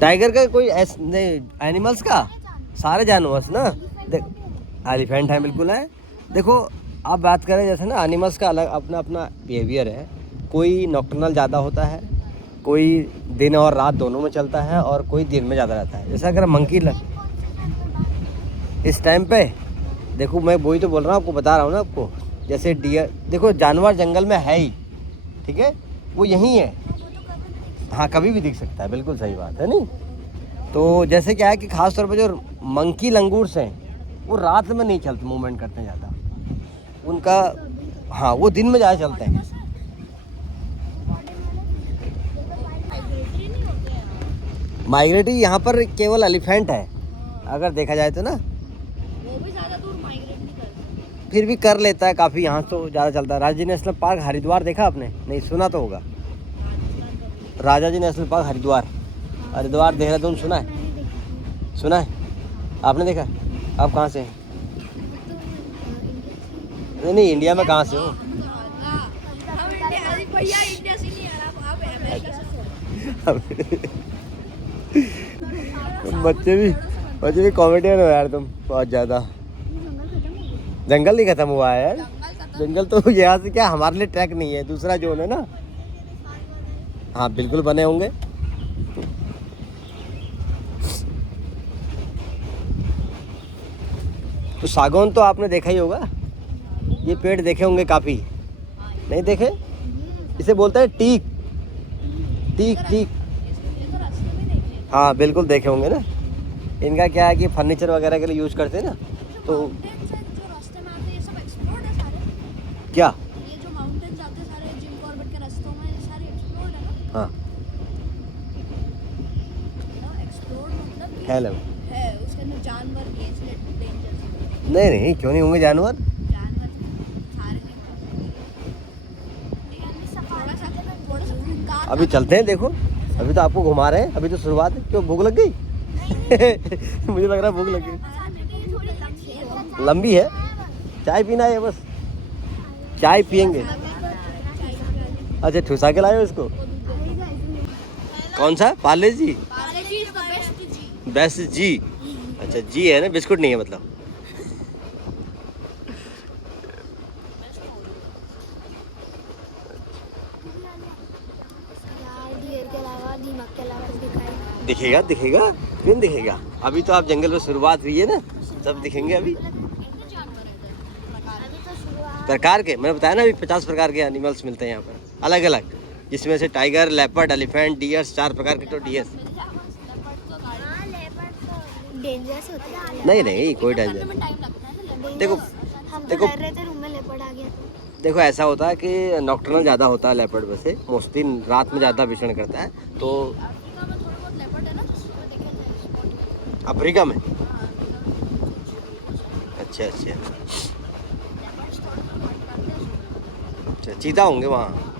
Tiger का कोई नहीं, एनिमल्स का सारे जानवर ना। देख एलिफेंट है, बिल्कुल है। देखो आप बात करें जैसे ना, एनिमल्स का अलग अपना अपना बिहेवियर है। कोई नॉक्टर्नल ज़्यादा होता है, कोई दिन और रात दोनों में चलता है, और कोई दिन में ज़्यादा रहता है। जैसे अगर मंकी इस टाइम पे देखो, मैं वही तो बोल रहा हूँ आपको, बता रहा हूँ ना आपको। जैसे डियर, देखो जानवर जंगल में है ही, ठीक है, वो यहीं है। हाँ कभी भी दिख सकता है, बिल्कुल सही बात है नहीं। तो जैसे क्या है कि खास तौर पे जो मंकी लंगूर्स हैं, वो रात में नहीं चलते, मूवमेंट करते हैं ज़्यादा उनका। हाँ वो दिन में ज़्यादा चलते हैं। माइग्रेटरी यहाँ पर केवल एलिफेंट है अगर देखा जाए तो ना। वो भी ज़्यादा दूर माइग्रेट नहीं करता, फिर भी कर लेता है काफ़ी, यहाँ तो ज़्यादा चलता है। राजा जी नेशनल पार्क हरिद्वार देखा आपने? नहीं सुना तो होगा। राजा जी नेशनल पार्क हरिद्वार, हरिद्वार देहरादून सुना है? सुना है, आपने देखा? आप कहाँ से हैं? नहीं इंडिया में कहाँ से हो? भैया इंडिया से नहीं आ रहा, आप अमेरिका से। बच्चे भी कॉमेडियन हो यार तुम, बहुत ज़्यादा। जंगल नहीं खत्म हुआ है यार, जंगल तो यहाँ से क्या हमारे लिए ट्रैक नहीं है, दूसरा जोन है ना। हाँ बिल्कुल बने होंगे। तो सागौन तो आपने देखा ही होगा, ये पेड़ देखे होंगे काफ़ी। नहीं देखे? इसे बोलते हैं टीक, टीक टीक। हाँ बिल्कुल देखे होंगे ना। इनका क्या है कि फर्नीचर वगैरह के लिए यूज़ करते हैं ना। तो जो रास्ते में आते हैं ये सब एक्सप्लोर्ड है सारे। क्या? ये जो माउंटेन्स आते हैं सारे जिम कॉर्बेट के रास्तों में, ये सारे एक्सप्लोर्ड है ना। हाँ एक्सप्लोर्ड मतलब कि है लव। है उसके अंदर जानवर भी हैं, इसलिए डेंजर। नहीं क्यों नहीं होंगे जानवर। जानवर सारे नहीं, थोड़ा सा खूंखार। अभी चलते हैं, देखो अभी तो आपको घुमा रहे हैं, अभी तो शुरुआत है। क्यों भूख लग गई? मुझे लग रहा है भूख लग गई। लंबी है, चाय पीना है बस, चाय पियेंगे। अच्छा ठुसा के लाए हो इसको? कौन सा? पार्ले जी? बेस्ट जी। अच्छा जी है ना, बिस्कुट नहीं है मतलब। दिखेगा दिखेगा, क्यों दिखेगा? अभी तो आप जंगल में शुरुआत हुई है ना, सब दिखेंगे अभी। प्रकार के मैंने बताया ना, अभी 50 प्रकार के एनिमल्स मिलते हैं यहाँ पर अलग अलग, जिसमें से टाइगर, लेपर्ड, एलिफेंट, डियर्स, 4 प्रकार के तो डियर्स। डेंजरस होता है। नहीं कोई डेंजर। देखो देखो रूम में लेपर्ड आ गया तो देखो ऐसा होता है कि नॉक्टर्नल ज़्यादा होता है लेपर्ड, वैसे मोस्टली रात में ज़्यादा विचरण करता है। तो अफ्रीका में? अच्छा चीता होंगे वहाँ।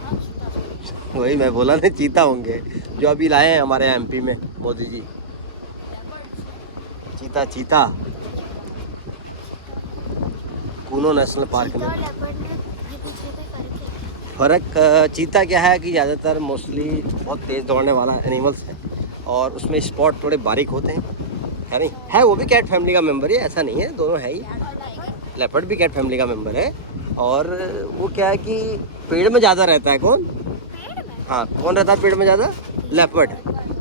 वही मैं बोला ना, चीता होंगे जो अभी लाए हैं हमारे एमपी में मोदी जी। चीता कूनो नेशनल पार्क में। फ़र्क चीता क्या है कि ज़्यादातर मोस्टली बहुत तेज़ दौड़ने वाला एनिमल्स है, और उसमें स्पॉट थोड़े बारीक होते हैं, है नहीं? है वो भी कैट फैमिली का मेंबर है, ऐसा नहीं है, दोनों है ही। लेपर्ड भी कैट फैमिली का मेंबर है। और वो क्या है कि पेड़ में ज़्यादा रहता है। कौन? हाँ कौन रहता है पेड़ में ज़्यादा? लेपर्ड।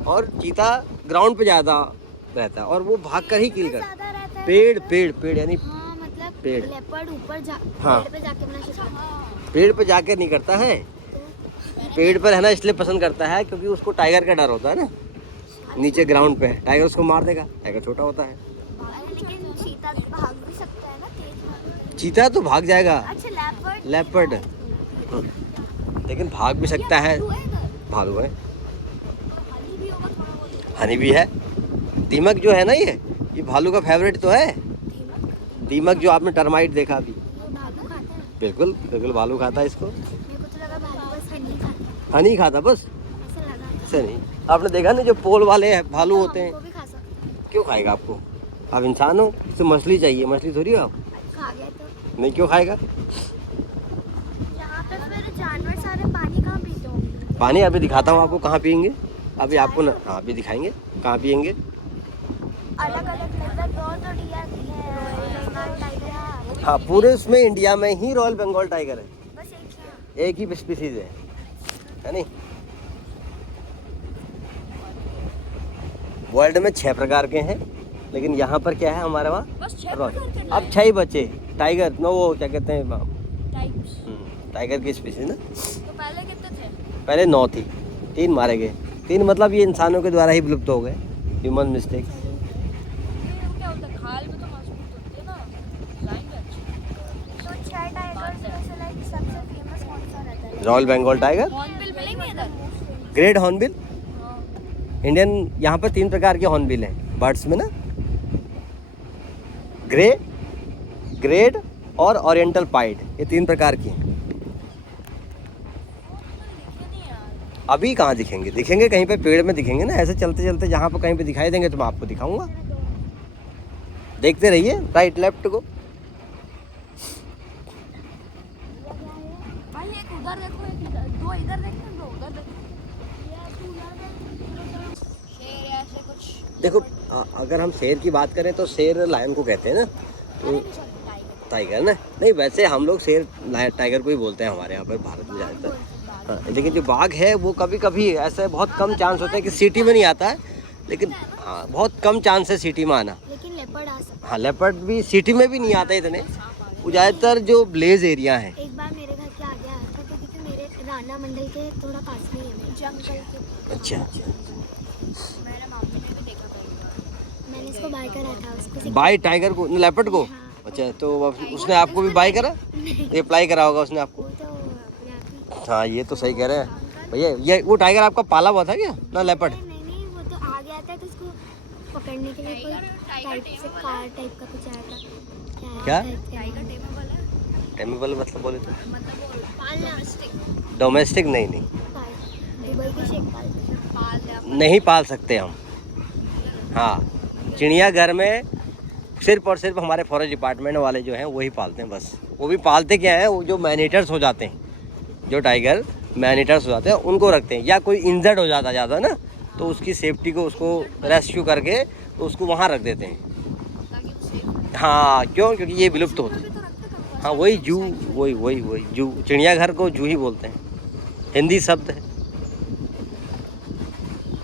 और चीता ग्राउंड पे ज़्यादा रहता है, और वो भाग कर ही किल करता है। पेड़ यानी पेड़। लेपर्ड ऊपर हाँ पेड़ पे जाके अपना शिकार करता पेड़ पे जाकर नहीं करता है, पेड़ पर रहना इसलिए पसंद करता है क्योंकि उसको टाइगर का डर होता है ना। नीचे ग्राउंड पे है, टाइगर उसको मार देगा, टाइगर छोटा होता है। लेकिन चीता भाग भी सकता है ना, तेज। चीता तो भाग जाएगा। अच्छा लेपर्ड लेकिन भाग भी सकता है। भालू है, हनी भी है। दीमक जो है ना, ये भालू का फेवरेट तो है। दीमक जो आपने टर्माइट देखा अभी, भालू खाता है। बिल्कुल भालू खाता है इसको। मेरे को तो लगा भालू बस हनी खाता हनी खाता बस, ऐसा लगा। ऐसा नहीं। आपने देखा नहीं जो पोल वाले भालू होते हैं? वो भी खा सकता क्यों खाएगा आपको? आप इंसान हो, इसे मछली चाहिए, मछली थोड़ी हो आप। खा गया तो नहीं क्यों खाएगा? पानी अभी दिखाता हूँ आपको, कहाँ पियेंगे अभी आपको ना। हाँ अभी दिखाएंगे कहाँ पियेंगे। अलग अलग फ्लेवर बहुत बढ़िया है। टाइगर हाँ पूरे उसमें इंडिया में ही रॉयल बंगाल टाइगर है, बस एक एक ही स्पीसीज है नहीं। वर्ल्ड में 6 प्रकार के हैं, लेकिन यहाँ पर क्या है हमारे वहाँ बस 6 रॉयल। प्रकार के अब 6 ही बचे टाइगर, नो वो क्या कहते हैं टाइप्स। टाइगर की स्पीसीज ना। तो पहले कितने थे? पहले 9 थी, 3 मारे गए। 3 मतलब ये इंसानों के द्वारा ही विलुप्त हो गए, ह्यूमन मिस्टेक। ये क्या होता है, खाल में तो मजबूत होती है ना, डिजाइन भी अच्छी है। तो 6 टाइगर्स में से लाइक सबसे फेमस कौन सा रहता है? रॉयल बंगाल टाइगर, हॉर्नबिल मिलेंगे इधर? ग्रेट हॉर्नबिल, हाँ। इंडियन। यहाँ पर 3 प्रकार के हॉर्नबिल हैं बर्ड्स में ना, ग्रे, ग्रेड और ओरिएंटल पाइड, ये 3 प्रकार की हैं। अभी कहाँ दिखेंगे, दिखेंगे कहीं पे पेड़ में दिखेंगे ना, ऐसे चलते चलते जहाँ पर कहीं पे दिखाई देंगे तो मैं आपको दिखाऊंगा। देखते रहिए राइट लेफ्ट को। भाई एक उधर देखो, एक इधर, 2 इधर देखो, 2 उधर देखो। शेर ऐसे कुछ। देखो अगर हम शेर की बात करें तो शेर लायन को कहते हैं ना, तो टाइगर ना। नहीं वैसे हम लोग शेर टाइगर को ही बोलते हैं हमारे यहाँ पर भारत में ज़्यादातर। हाँ लेकिन जो बाघ है वो कभी कभी ऐसे बहुत कम चांस होता है कि सिटी में नहीं आता है, लेकिन हाँ बहुत कम चांस है सिटी में आना। लेकिन लेपर्ड आ सकता हाँ लेपर्ड भी सिटी में भी नहीं आते इतने, वो ज़्यादातर जो ब्लेज एरिया है। है। एक बार मेरे घर के आगे आया था, क्योंकि मेरे राना मंडल के थोड़ा पास में ही है जंगल के। अच्छा मेरे मामले में भी देखा था। मैंने इसको बाय करा था उसको। बाई टाइगर को, लेपर्ड को। हाँ। अच्छा तो उसने आपको भी बाई करा, अप्लाई करा होगा उसने आपको। वो तो अपने आप ही। हाँ ये तो सही कह रहे हैं भैया। ये वो टाइगर आपका पाला हुआ था क्या ना, लेपर्ड? नहीं नहीं, वो तो आ गया था तो उसको पकड़ने के लिए कोई टाइप से कार टाइप का कुछ आया था। क्या? टाइगर टेमेबल है, टेमेबल मतलब बोले तो मतलब वो पालना स्टिक डोमेस्टिक नहीं दुबई के शेख पालते हैं। पाल नहीं पाल सकते हम। हाँ चिड़ियाघर में सिर्फ और सिर्फ हमारे फॉरेस्ट डिपार्टमेंट वाले जो हैं वही पालते हैं बस। वो भी पालते क्या है, वो जो मैनीटर्स हो जाते हैं, जो टाइगर मैनीटर्स हो जाते हैं उनको रखते हैं, या कोई इंजर्ड हो जाता ज़्यादा ना तो उसकी सेफ्टी को उसको रेस्क्यू करके तो उसको वहाँ रख देते हैं। हाँ क्यों, क्योंकि ये विलुप्त होते हैं। हाँ वही जू, वही जू, चिड़ियाघर को जू ही बोलते हैं, हिंदी शब्द है।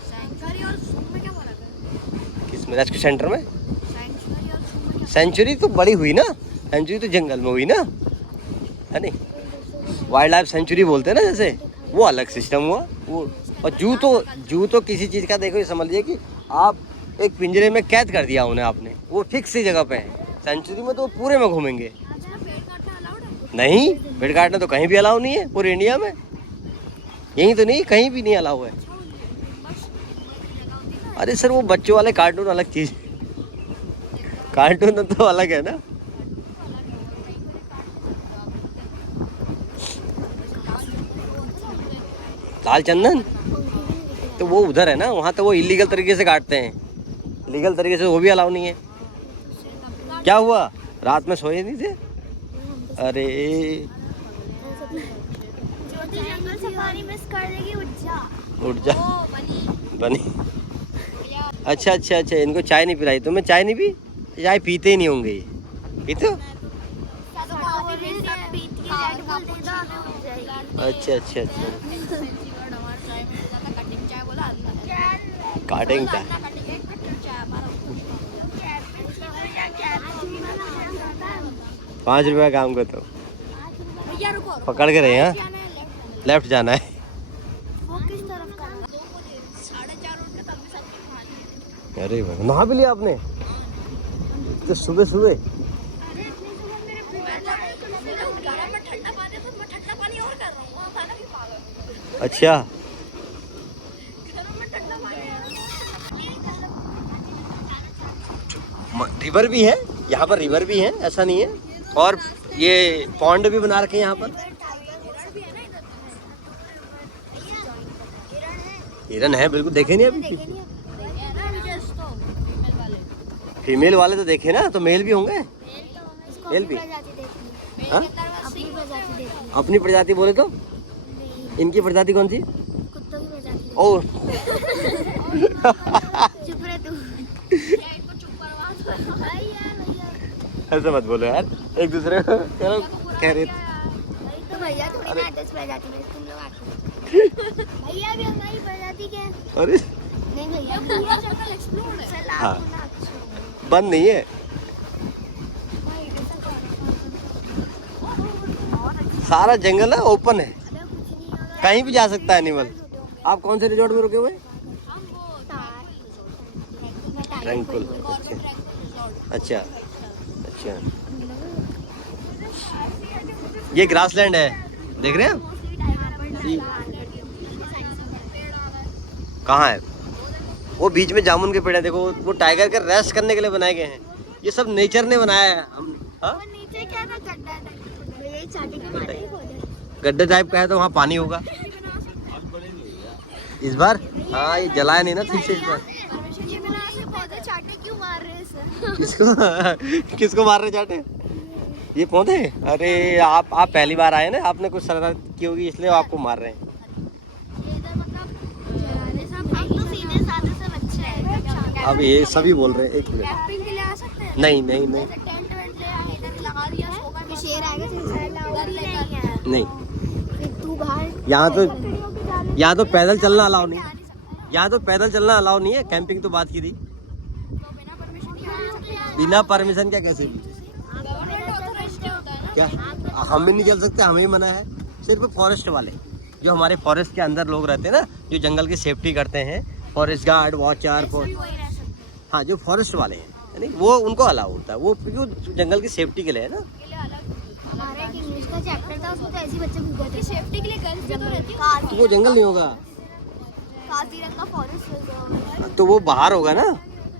सैंक्चुरी और ज़ू में क्या फर्क है? किसमें, रेस्क्यू सेंटर में? सैंक्चुरी और ज़ू में क्या? सेंचुरी तो बड़ी हुई ना, सेंचुरी तो जंगल में हुई ना, है नहीं। वाइल्ड लाइफ सेंचुरी बोलते हैं ना जैसे, वो अलग सिस्टम हुआ वो। और जू तो किसी चीज़ का, देखो ये समझ लीजिए कि आप एक पिंजरे में कैद कर दिया उन्हें आपने, वो फिक्स ही जगह पे है। सेंचुरी में तो वो पूरे में घूमेंगे। अच्छा पेड़ काटना अलाउड है? नहीं, पेड़ काटना तो कहीं भी अलाउ नहीं है पूरे इंडिया में, यहीं तो नहीं, कहीं भी नहीं अलाउ है। अरे सर वो बच्चों वाले कार्टून अलग चीज़, कार्टून तो अलग है ना। लाल चंदन तो वो उधर है ना, वहाँ तो वो इलीगल तरीके से काटते हैं, लीगल तरीके से वो भी अलाउ नहीं है। क्या हुआ, रात में सोए नहीं थे? अरे जो जंगल सफारी मिस कर देगी उठ जा बनी। अच्छा अच्छा अच्छा, इनको चाय नहीं पिलाई तो मैं चाय नहीं पी, चाय पीते ही नहीं होंगे ये, पीते हो? अच्छा अच्छा अच्छा, काटेंगे चाय। 5 रुपये का काम करता हूँ, भैया रुको, पकड़ के रहे हैं। लेफ्ट जाना है। वो किस तरफ का है? 4:30 उठ के तब भी सब्जी खानी है। अरे भाई नहा भी लिया आपने तो सुबह सुबह? ठंडा पानी है तो मैं ठंडा पानी और कर रहा हूँ, वहाँ था ना कि पागल। अच्छा रिवर भी है यहाँ पर, रिवर भी है ऐसा नहीं है, और ये पॉन्ड भी बना रखे हैं यहाँ पर। हिरन है बिल्कुल, देखे नहीं अभी? फीमेल वाले तो देखे ना, तो मेल भी होंगे। मेल भी? हाँ? अपनी प्रजाति देखनी। अपनी प्रजाति बोले तो नहीं, इनकी प्रजाति कौन सी? कुछ ओ चुप रह तू। ऐसे मत बोलो यार, एक दूसरे को चलो कह रहे तो भैया थोड़ी ना आदत पड़ जाती है, तुम लोग आते भैया भी हमारी प्रजाति के हैं। अरे नहीं भैया पूरा जंगल एक्सप्लोर है। हाँ। बंद नहीं है, सारा जंगल है, ओपन है, कहीं भी जा सकता है एनिमल। आप कौन से रिजॉर्ट में रुके हुए? ट्रैंक्विल। अच्छा अच्छा, ये ग्रासलैंड है, देख रहे हैं आप? कहाँ है वो? बीच में जामुन के पेड़ है, देखो वो टाइगर के रेस्ट करने के लिए बनाए गए हैं। ये सब नेचर ने बनाया है। हम नीचे क्या था? गड्ढा था भैया, चाटी के मारे ही पौधे। गड्ढे टाइप का है तो वहाँ पानी होगा इस बार। हाँ ये जलाया नहीं ना ठीक से इस बार। पौधे चाटे क्यों मार रहे हैं सर? किसको किसको मार रहे चाटे? ये पौधे? अरे आप पहली बार आए ना, आपने कुछ शरारत की होगी इसलिए वो आपको मार रहे हैं। अब ये सभी बोल रहे हैं, एक मिनट। कैंपिंग के लिए आ सकते हैं? नहीं नहीं नहीं टेंट वेंट ले आए, इधर लगा दिया, सोगा कि शेर आएगा तो नहीं, फिर तू बाहर यहाँ तो पैदल चलना अलाउ नहीं, यहाँ तो पैदल चलना अलाउ नहीं है। कैंपिंग तो बात की थी, बिना परमिशन क्या कैसे भी? क्या हम भी नहीं चल सकते? हमें ही मना है। सिर्फ फॉरेस्ट वाले, जो हमारे फॉरेस्ट के अंदर लोग रहते हैं ना, जो जंगल की सेफ्टी करते हैं, फॉरेस्ट गार्ड, वॉचर, हाँ जो फॉरेस्ट वाले हैं यानी वो, उनको अलाउ होता है। वो क्योंकि जंगल की सेफ्टी के लिए है ना। हमारा एक इंग्लिश का चैप्टर था, उसमें तो ऐसे बच्चे भूखे थे। सेफ्टी के लिए गर्ल्स भी तो रहती है। तो वो जंगल नहीं होगा, काजीरंगा फॉरेस्ट रिजर्व है। तो वो बाहर होगा ना।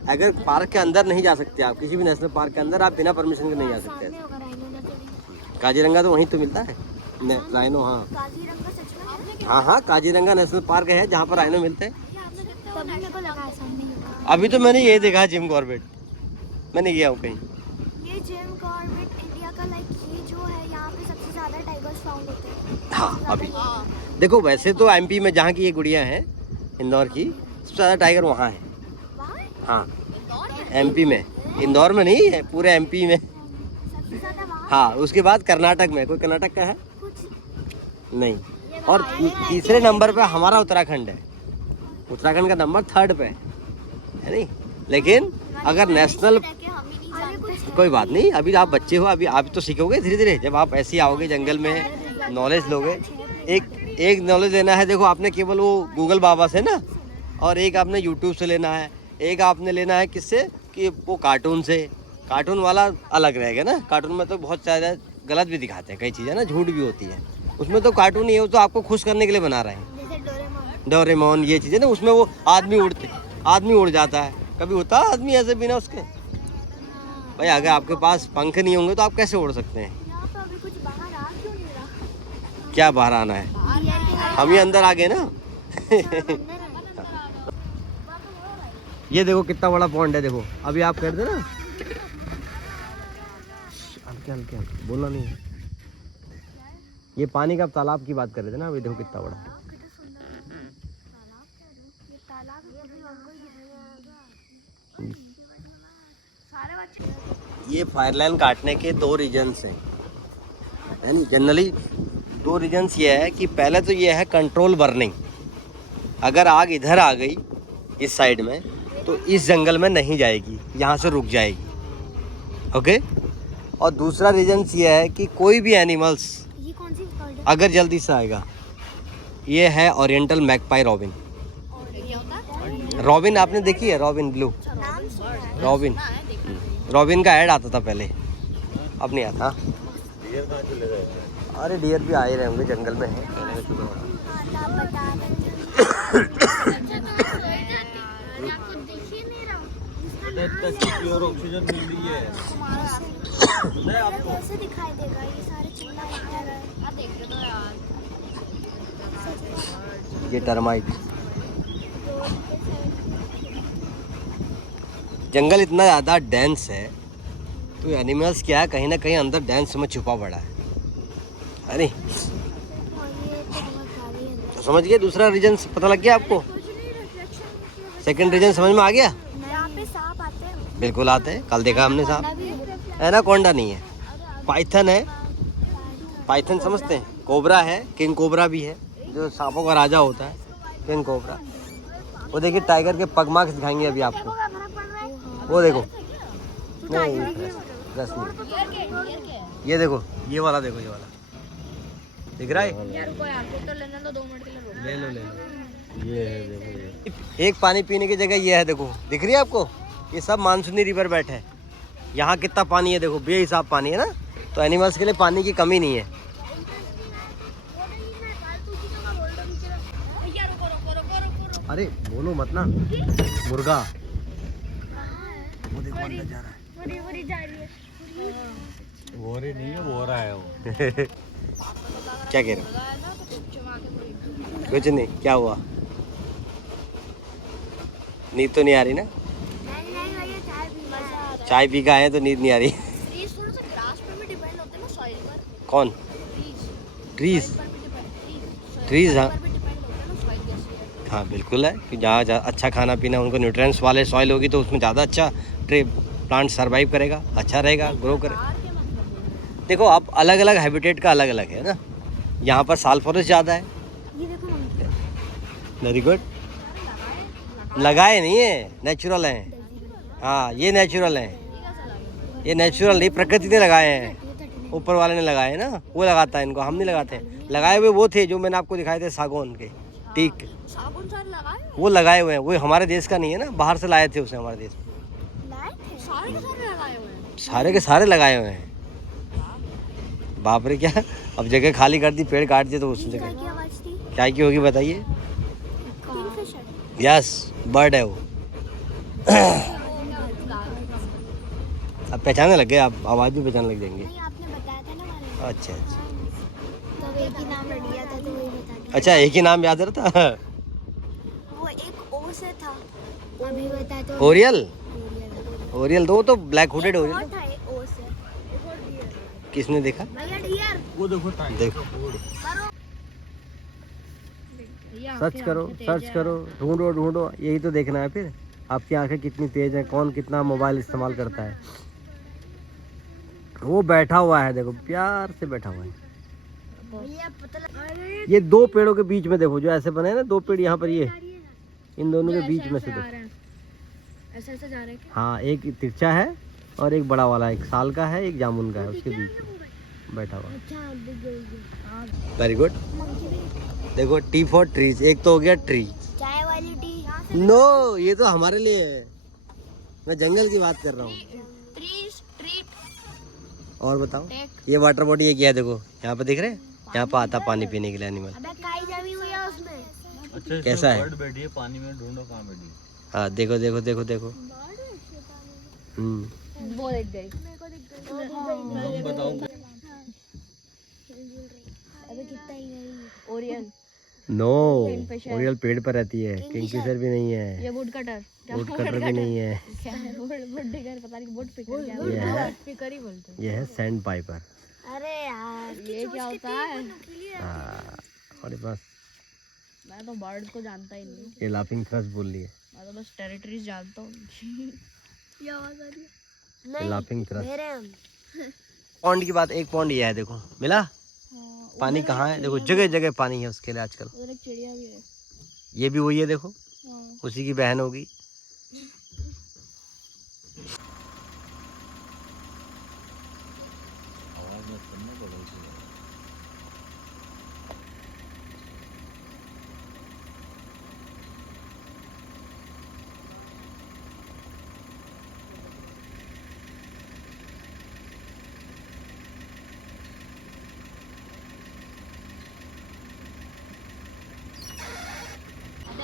अगर पार्क के अंदर नहीं जा सकते आप, किसी भी नेशनल पार्क के अंदर आप बिना परमिशन के नहीं जा सकते। सामने होगा राइनो नेचुरली। काजीरंगा तो वहीं तो मिलता है, राइनो। हाँ काजीरंगा सच में? हाँ हाँ, काजीरंगा नेशनल पार्क है जहाँ पर राइनो मिलते हैं। तभी मेरे को लगा है सामने ही होगा। अभी तो मैंने ये देखा जिम कॉर्बेट, मैं नहीं गया हूँ कहीं। ये जिम कॉर्बेट इंडिया का लाइक ये जो है, यहाँ पे सबसे ज्यादा टाइगर्स फाउंड होते हैं। हाँ अभी देखो, वैसे तो एमपी में जहाँ की ये गुड़िया है इंदौर की, सबसे ज़्यादा टाइगर वहाँ है। हाँ एमपी में, इंदौर में नहीं है, पूरे एमपी में। सबसे ज्यादा वहाँ हाँ उसके बाद कर्नाटक में, कोई कर्नाटक का है कुछ नहीं। और तीसरे नंबर पे हमारा उत्तराखंड है। उत्तराखंड का नंबर 3rd पे है नहीं। लेकिन अगर नेशनल, कि हम ही नहीं जानते। कोई बात नहीं, अभी आप बच्चे हो, अभी आप तो सीखोगे धीरे धीरे। जब आप ऐसे ही आओगे जंगल में, नॉलेज लोगे। एक नॉलेज लेना है, देखो आपने केवल वो गूगल बाबा से ना, और एक आपने यूट्यूब से लेना है, एक आपने लेना है किससे, कि वो कार्टून से। कार्टून वाला अलग रहेगा ना, कार्टून में तो बहुत ज़्यादा गलत भी दिखाते हैं कई चीज़ें ना, झूठ भी होती है उसमें। तो कार्टून ही है, वो तो आपको खुश करने के लिए बना रहे हैं। जैसे डोरेमोन। डोरेमोन ये चीज़ें ना, उसमें वो आदमी उड़ जाता है। कभी होता है आदमी ऐसे बिना उसके? भाई अगर आपके पास पंख नहीं होंगे तो आप कैसे उड़ सकते हैं? यहाँ पे अभी कुछ बाहर आ क्यों नहीं रहा? क्या बाहर आना है? हम ही अंदर आ गए ना। ये देखो कितना बड़ा पॉन्ड है, देखो अभी आप कर दे ना, हल्के हल्के हल्के बोलना नहीं है। ये पानी का तालाब की बात कर रहे थे ना, अभी देखो कितना बड़ा। ये फायरलाइन काटने के 2 रीजन्स हैं, है ना। जनरली 2 रीजन्स ये है कि पहले तो ये है कंट्रोल बर्निंग। अगर आग इधर आ गई इस साइड में, तो इस जंगल में नहीं जाएगी, यहाँ से रुक जाएगी। ओके। और दूसरा रीजन ये है कि कोई भी एनिमल्स ये कौन सी बर्ड है? अगर जल्दी से आएगा, ये है ओरिएंटल मैगपाई रॉबिन। रॉबिन आपने देखी है? रॉबिन ब्लू, नाम सुना है। रॉबिन। रॉबिन का ऐड आता था पहले, अब नहीं आता। अरे डियर भी आ ही रहे होंगे, जंगल में है। आप बता आपको दिख ही नहीं रहा। ऑक्सीजन मिल रही है। कैसे दिखाई देगा? ये सारे चिल्ला रहे हैं। आप देख रहे हो यार। ये टर्माइट। जंगल इतना ज़्यादा डेंस है, तो एनिमल्स क्या है, कहीं ना कहीं अंदर डेंस में छुपा पड़ा है नहीं? तो समझ गए, दूसरा रीजन पता लग गया आपको? सेकंड रीजन समझ में आ गया? यहाँ पे सांप आते हैं। बिल्कुल आते हैं, कल देखा हमने सांप। एनाकोंडा नहीं है, पाइथन है। पाइथन समझते हैं? कोबरा है, किंग कोबरा भी है, जो सांपों का राजा होता है, किंग कोबरा। वो देखिए टाइगर के पग मार्क्स दिखाएंगे अभी आपको, वो देखो। नहीं रस नहीं, ये देखो, ये वाला देखो, ये वाला दिख रहा है? ले लो ले लो, ये है देखो, ये एक पानी पीने की जगह ये है, देखो दिख रही है आपको? ये सब मानसूनी रिवर बेट है। यहाँ कितना पानी है देखो, बेहिसाब पानी है ना, तो एनिमल्स के लिए पानी की कमी नहीं है। अरे बोलो मत ना, मुर्गा वो देखो अंदर जा रहा है। वोरी नहीं है, वोरा है वो। क्या कह रहे हो? कुछ नहीं, क्या हुआ? नींद तो नहीं आ रही ना? चाय पी के आए हैं तो नींद नहीं आ रही। कौन? ट्रीज? ट्रीज हाँ हाँ बिल्कुल है कि जहाँ अच्छा खाना पीना, उनको न्यूट्रिएंट्स वाले सॉइल होगी तो उसमें ज़्यादा अच्छा प्लांट सरवाइव करेगा, अच्छा रहेगा, ग्रो करेगा। देखो आप अलग अलग हैबिटेट का अलग अलग है ना, यहाँ पर साल फॉरेस्ट ज़्यादा है। Very good. लगाए नहीं है, नेचुरल हैं। हाँ ये नेचुरल हैं, ये नेचुरल नहीं, प्रकृति ने लगाए हैं, ऊपर वाले ने लगाए हैं ना, वो लगाता है इनको, हम नहीं लगाते। लगाए हुए वो थे जो मैंने आपको दिखाए थे, सागौन के टीक, वो लगाए हुए हैं। वो हमारे देश का नहीं है ना, बाहर से लाए थे उसे हमारे देश में। सारे के सारे लगाए हुए हैं। बाप रे, क्या अब जगह खाली कर दी, पेड़ काट दिए तो उस जगह क्या की होगी बताइए? यस, बर्ड है वो। अब पहचानने लग गए आप, आवाज़ भी पहचानने लग जाएंगे। आपने बताया था ना। अच्छा अच्छा, तब एक ही नाम रट गया था तो वही बता दिया। अच्छा एक ही नाम याद रहता। वो एक ओ से था, अभी बता तो। ओरियल, ओरियल दो तो ब्लैक हुडेड और ओरियल। था एक ओ से। किसने देखा? भैया डियर। वो देखो देखो, सर्च करो, सर्च करो, ढूंढो ढूंढो, यही तो देखना है। फिर आपकी आंखें कितनी तेज हैं, कौन कितना मोबाइल इस्तेमाल करता है। वो बैठा हुआ है, देखो प्यार से बैठा हुआ है। भैया पता लगा। ये दो पेड़ों के बीच में देखो, जो ऐसे बने हैं ना दो पेड़, यहाँ पर ये इन दोनों के बीच में से देखो। ऐसे ऐसे जा रहे हैं। हाँ एक तिरछा है और एक बड़ा वाला, एक साल का है, एक जामुन का है, उसके बीच में बैठा हुआ। अच्छा दिख गई। Very good. देखो टी फॉर ट्रीज, एक तो हो गया ट्री। चाय वाली टी। नो ये तो हमारे लिए है, मैं जंगल की बात कर रहा हूँ। और बताओ, ये वाटर बॉडी ये क्या है? देखो यहाँ पे दिख रहे हैं, यहाँ पे आता पानी पीने के लिए एनिमल। अबे काई जमी हुई है उसमें। अच्छा कैसा है? बर्ड बैठी है पानी में, ढूंढो कहाँ बैठी है। हाँ देखो देखो देखो देखो। वो देख गई। नाम बताओ। अबे कितना ही गई। ओरियन। नो, ओरियल पेड़ पर रहती है, किंगफिशर भी नहीं है, ये वुड कटर। वुड कटर भी नहीं है, क्या है? वुड डिगर, पता नहीं, वुड पिकर क्या ये है, है? पिकर ही बोलते हैं। ये है सैंड पाइपर। अरे यार ये क्या होता है? हाँ हमारे पास मैं तो बर्ड को जानता ही नहीं, ये लाफिंग थ्रश बोल रही है, मैं तो बस टेरिटरीज जानता हूँ। ये आवाज आ रही है। ये लाफिंग थ्रश। मेरे हम। पॉन्ड की बात, एक पॉन्ड ये है, देखो मिला पानी कहाँ है? देखो जगह जगह पानी है उसके लिए आजकल। उधर एक चिड़िया भी है। ये भी वही है, देखो हाँ। उसी की बहन होगी। आवाज में सुनने को लगती है।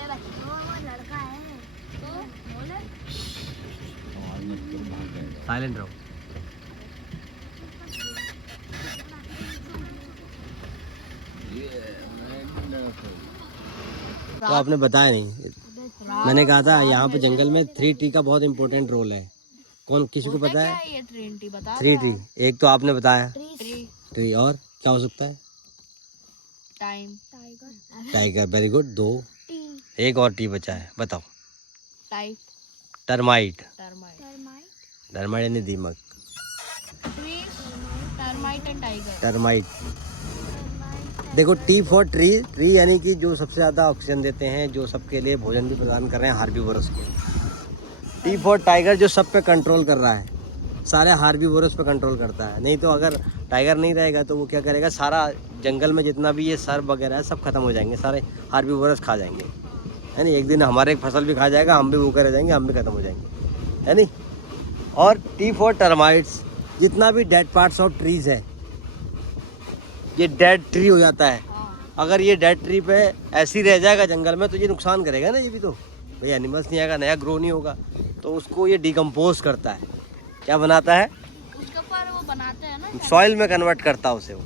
वो लड़का है। आवाज में तो भाग जाएगा। साइलेंट रहो। तो आपने बताया नहीं, मैंने कहा था यहाँ पे जंगल में 3 ट्री का बहुत इंपॉर्टेंट रोल है। कौन किसी को पता है? ये ट्रिनिटी बता। 3 ट्री, एक तो आपने बताया ट्री। ट्री, और क्या हो सकता है? Time tiger, very good, 2। T, एक और टी बचा है, बताओ। Type termite, termite termite, termite यानी दीमक। Trees termite and tiger termite, termite, देखो टी फॉर ट्री, ट्री यानी कि जो सबसे ज़्यादा ऑक्सीजन देते हैं, जो सबके लिए भोजन भी प्रदान कर रहे हैं, हार्बीवोरस के। टी फॉर टाइगर, जो सब पे कंट्रोल कर रहा है, सारे हार्बीवोरस पे कंट्रोल करता है। नहीं तो अगर टाइगर नहीं रहेगा तो वो क्या करेगा, सारा जंगल में जितना भी ये सर्प वगैरह है सब खत्म हो जाएंगे, सारे हार्बीवोरस खा जाएंगे, है नहीं। एक दिन हमारे फसल भी खा जाएगा, हम भी भूखे रह जाएंगे, हम भी खत्म हो जाएंगे, है नहीं। और टी फॉर टर्माइट्स, जितना भी डेड पार्ट्स ऑफ ट्रीज है, ये डेड ट्री हो जाता है। अगर ये डेड ट्री पे ऐसे ही रह जाएगा जंगल में तो ये नुकसान करेगा ना, ये भी तो भाई एनिमल्स नहीं आएगा, नया ग्रो नहीं होगा, तो उसको ये डिकम्पोज करता है। क्या बनाता है, उसके ऊपर वो बनाते हैं ना सॉइल में कन्वर्ट करता है उसे वो।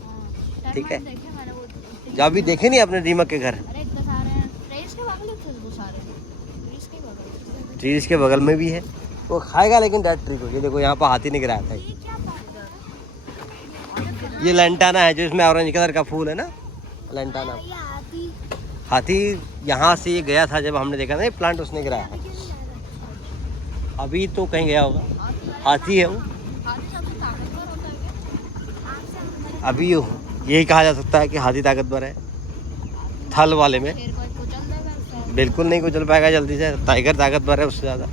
ठीक है, देखे मैंने वो जब भी देखे नहीं अपने दीमक के घर, अरे इतने सारे हैं ट्रीज के बगल थे वो सारे ट्रीज के बगल ट्रीज के बगल में भी है, वो खाएगा लेकिन डेड ट्री को। ये देखो यहाँ पर हाथी नहीं गिराया था, ये लेंटाना है जो इसमें ऑरेंज कलर का फूल है ना, लेंटाना। ये हाथी हाथी यहाँ से ये गया था, जब हमने देखा ना ये प्लांट, उसने गिराया है। क्यों नहीं ला रहा? अभी तो कहीं गया होगा, हाथी है वो। हाथी सबसे ताकतवर होता है क्या? आँख से हमारे अभी यही कहा जा सकता है कि हाथी ताकतवर है थल वाले में। शेर को कुचल देगा उसका। बिल्कुल नहीं कुचल पाएगा जल्दी से, टाइगर ताकतवर है उससे ज़्यादा,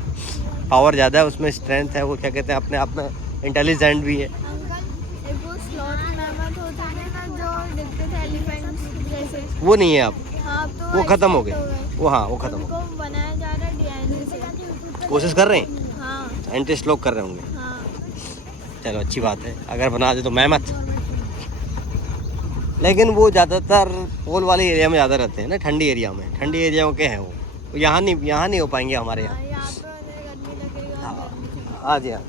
पावर ज़्यादा है उसमें, स्ट्रेंथ है, वो क्या कहते हैं अपने आप में इंटेलिजेंट भी है। अंकल एक वो स्लॉथ मैमथ होते थे ना जो दिखते थे एलिफेंट जैसे, वो नहीं है अब, हाँ अब तो वो ख़त्म हो extinct गए वो, हाँ वो ख़त्म हो उनको बनाया जा रहा है डीएनए से। गए। कोशिश कर रहे हैं हाँ साइंटिस्ट लोग, कर रहे होंगे। हाँ, चलो अच्छी बात है, अगर बना दे तो मैं मत। लेकिन वो ज़्यादातर पोल वाले एरिया में ज़्यादा रहते हैं ना, ठंडी एरिया में, ठंडी एरिया के हैं वो, यहाँ नहीं हो पाएंगे हमारे यहाँ। यहाँ पे गर्मी लग रही है और हाँ जी हाँ।